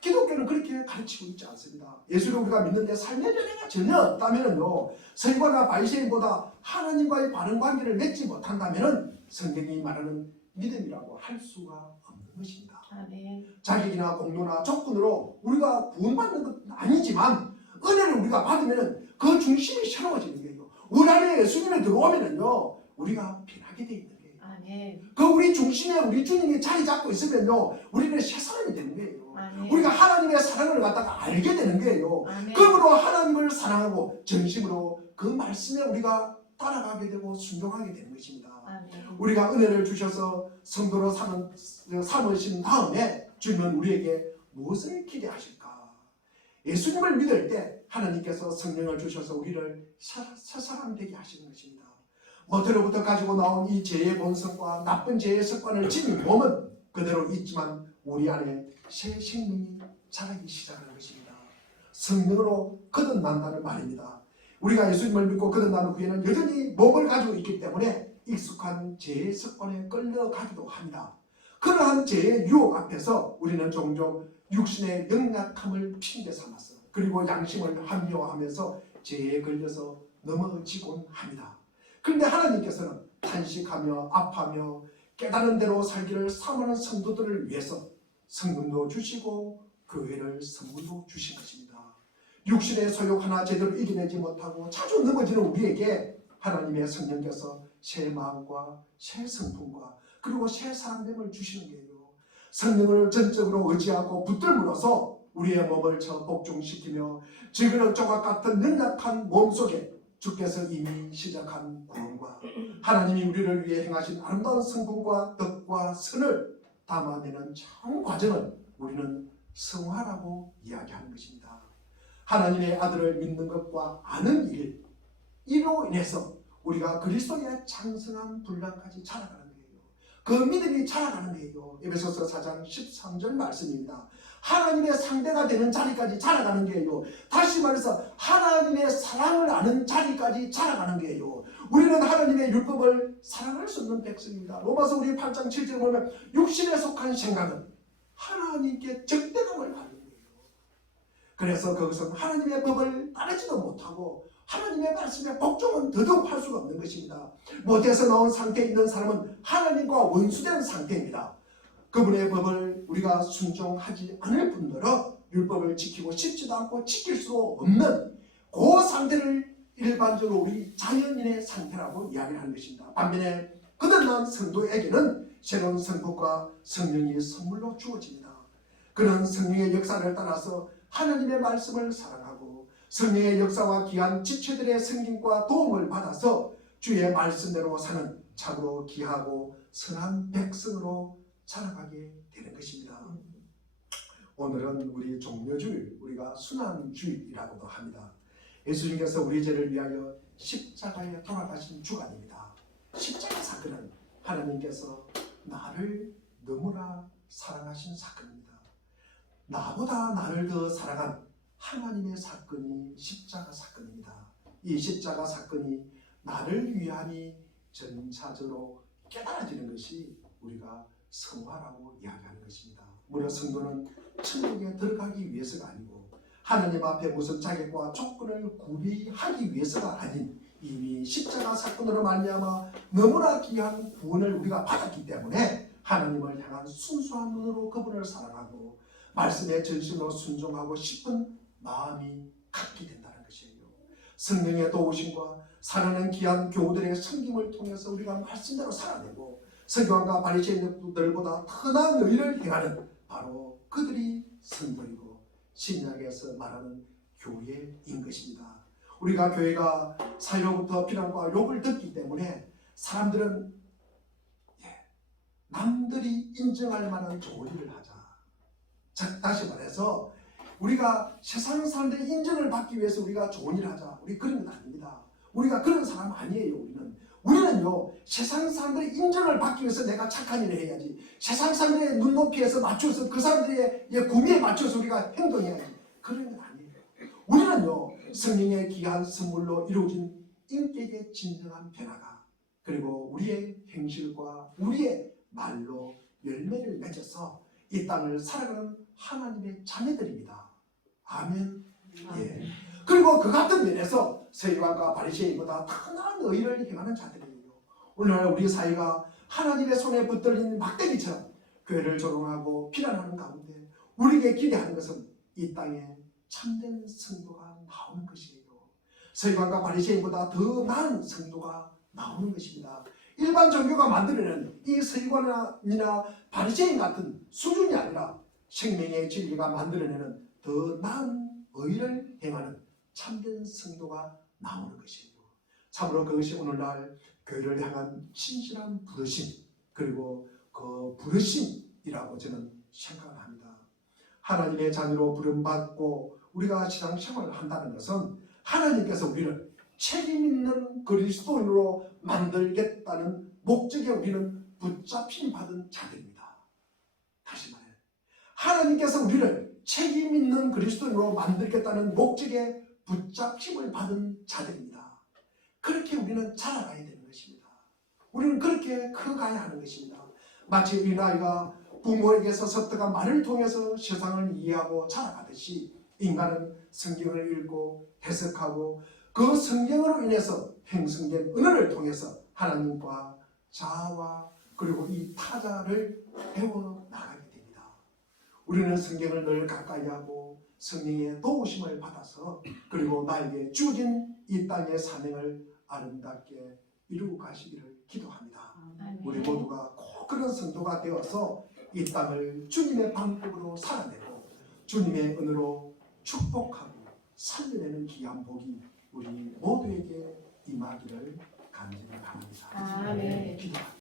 기독교는 그렇게 가르치고 있지 않습니다. 예수를 우리가 믿는데 삶의 변화가 전혀 없다면요, 서기관과 바리새인보다 하나님과의 바른 관계를 맺지 못한다면은 성경이 말하는 믿음이라고 할 수가 없는 것입니다. 아멘. 자격이나 공로나 조건으로 우리가 구원받는 건 아니지만 은혜를 우리가 받으면 그 중심이 새로워지는 거예요. 우리 안에 예수님이 들어오면은요, 우리가 변하게 돼 있는 거예요. 아멘. 그 우리 중심에 우리 주님이 자리 잡고 있으면요, 우리는 새 사람이 되는 거예요. 아멘. 우리가 하나님의 사랑을 갖다가 알게 되는 거예요. 아멘. 그러므로 하나님을 사랑하고 전심으로 그 말씀에 우리가 따라가게 되고 순종하게 되는 것입니다. 아멘. 우리가 은혜를 주셔서 성도로 삼으신 다음에 주님은 우리에게 무엇을 기대하실까? 예수님을 믿을 때 하나님께서 성령을 주셔서 우리를 새 사람 되게 하시는 것입니다. 모태로부터 가지고 나온 이 죄의 본성과 나쁜 죄의 습관을 지닌 몸은 그대로 있지만 우리 안에 새 생명이 자라기 시작하는 것입니다. 성령으로 거듭난다는 말입니다. 우리가 예수님을 믿고 거듭난 후에는 여전히 몸을 가지고 있기 때문에 익숙한 죄의 습관에 끌려가기도 합니다. 그러한 죄의 유혹 앞에서 우리는 종종 육신의 연약함을 핑계 삼았어. 그리고 양심을 합리화하면서 죄에 걸려서 넘어지곤 합니다. 그런데 하나님께서는 탄식하며 아파하며 깨달은 대로 살기를 사모하는 성도들을 위해서 성금도 주시고 교회를 선물로 주신 것입니다. 육신의 소욕 하나 제대로 이겨내지 못하고 자주 넘어지는 우리에게 하나님의 성령께서 새 마음과 새 성품과 그리고 새 사람됨을 주시는 거예요. 성령을 전적으로 의지하고 붙들므로써 우리의 몸을 복종시키며 지그러 조각 같은 연약한 몸속에 주께서 이미 시작한 구원과 하나님이 우리를 위해 행하신 아름다운 성품과 덕과 선을 담아내는 참 과정을 우리는 성화라고 이야기하는 것입니다. 하나님의 아들을 믿는 것과 아는 일, 이로 인해서 우리가 그리스도의 장성한 분량까지 자라가는 거예요. 그 믿음이 자라가는 거예요. 에베소서 4장 13절 말씀입니다. 하나님의 상대가 되는 자리까지 자라가는 거예요. 다시 말해서 하나님의 사랑을 아는 자리까지 자라가는 거예요. 우리는 하나님의 율법을 사랑할 수 없는 백성입니다. 로마서 우리 8장 7절 보면 육신에 속한 생각은 하나님께 적대감을 가는 거예요. 그래서 그것은 하나님의 법을 따르지도 못하고 하나님의 말씀에 복종은 더더욱 할 수가 없는 것입니다. 못해서 나온 상태에 있는 사람은 하나님과 원수된 상태입니다. 그분의 법을 우리가 순종하지 않을 뿐더러 율법을 지키고 싶지도 않고 지킬 수 없는 그 상태를 일반적으로 우리 자연인의 상태라고 이야기를 하는 것입니다. 반면에 거듭난 성도에게는 새로운 성품과 성령이 선물로 주어집니다. 그는 성령의 역사를 따라서 하나님의 말씀을 사랑하고 성령의 역사와 귀한 지체들의 섬김과 도움을 받아서 주의 말씀대로 사는 참으로 귀하고 선한 백성으로 자라가게 되는 것입니다. 오늘은 우리 종료주일, 우리가 순환주일이라고도 합니다. 예수님께서 우리 죄를 위하여 십자가에 돌아가신 주간입니다. 십자가 사건은 하나님께서 나를 너무나 사랑하신 사건입니다. 나보다 나를 더 사랑한 하나님의 사건이 십자가 사건입니다. 이 십자가 사건이 나를 위함이 전차적으로 깨달아지는 것이 우리가 성화라고 이야기하는 것입니다. 무려 성도는 천국에 들어가기 위해서가 아니고 하나님 앞에 무슨 자격과 조건을 구비하기 위해서가 아닌 이미 십자가 사건으로 말미암아 너무나 귀한 구원을 우리가 받았기 때문에 하나님을 향한 순수한 눈으로 그분을 사랑하고 말씀에 전심으로 순종하고 싶은 마음이 갖게 된다는 것이에요. 성령의 도우심과 살아낸 귀한 교우들의 섬김을 통해서 우리가 말씀대로 살아내고 서기관과 바리새인들보다 더 나은 의를 행하는 바로 그들이 성도이고 신약에서 말하는 교회인 것입니다. 우리가 교회가 사회로부터 비난과 욕을 듣기 때문에 사람들은 남들이 인정할 만한 좋은 일을 하자. 다시 말해서 우리가 세상 사람들의 인정을 받기 위해서 우리가 좋은 일을 하자. 우리 그런 건 아닙니다. 우리가 그런 사람 아니에요. 우리는요 세상 사람들의 인정을 받기 위해서 내가 착한 일을 해야지. 세상 사람들의 눈높이에서 맞춰서 그 사람들의 구미에 맞춰서 우리가 행동해야지. 그런 건 아니에요. 우리는요 성령의 귀한 선물로 이루어진 인격의 진정한 변화가 그리고 우리의 행실과 우리의 말로 열매를 맺어서 이 땅을 살아가는 하나님의 자녀들입니다. 아멘. 예. 그리고 그 같은 면에서 서기관과 바리새인보다 더 나은 의를 행하는 자들이에요. 오늘날 우리 사회가 하나님의 손에 붙들린 막대기처럼 교회를 조롱하고 비난하는 가운데 우리에게 기대하는 것은 이 땅에 참된 성도가 나오는 것이에요. 서기관과 바리새인보다 더 나은 성도가 나오는 것입니다. 일반 종교가 만들어낸 이 서기관이나 바리새인 같은 수준이 아니라 생명의 진리가 만들어내는 더 나은 의를 행하는 참된 성도가 나오는 것이에요. 참으로 그것이 오늘날 교회를 향한 진실한 부르심 그리고 그 부르심이라고 저는 생각을 합니다. 하나님의 자녀로 부름받고 우리가 신앙생활을 한다는 것은 하나님께서 우리를 책임있는 그리스도인으로 만들겠다는 목적에 우리는 붙잡힘 받은 자들입니다. 다시 말해 하나님께서 우리를 책임있는 그리스도인으로 만들겠다는 목적에 붙잡힘을 받은 자들입니다. 그렇게 우리는 자라가야 되는 것입니다. 우리는 그렇게 커가야 하는 것입니다. 마치 어린아이가 부모에게서 섭득한 말을 통해서 세상을 이해하고 자라가듯이 인간은 성경을 읽고 해석하고 그 성경으로 인해서 형성된 언어를 통해서 하나님과 자아와 그리고 이 타자를 배워나가게 됩니다. 우리는 성경을 늘 가까이 하고 성령의 도우심을 받아서 그리고 나에게 주어진 이 땅의 사명을 아름답게 이루고 가시기를 기도합니다. 우리 모두가 꼭 그런 성도가 되어서 이 땅을 주님의 방법으로 살아내고 주님의 은혜로 축복하고 살려내는 귀한 복이 우리 모두에게 임하기를 간절히 바랍니다. 아멘. 기도합니다.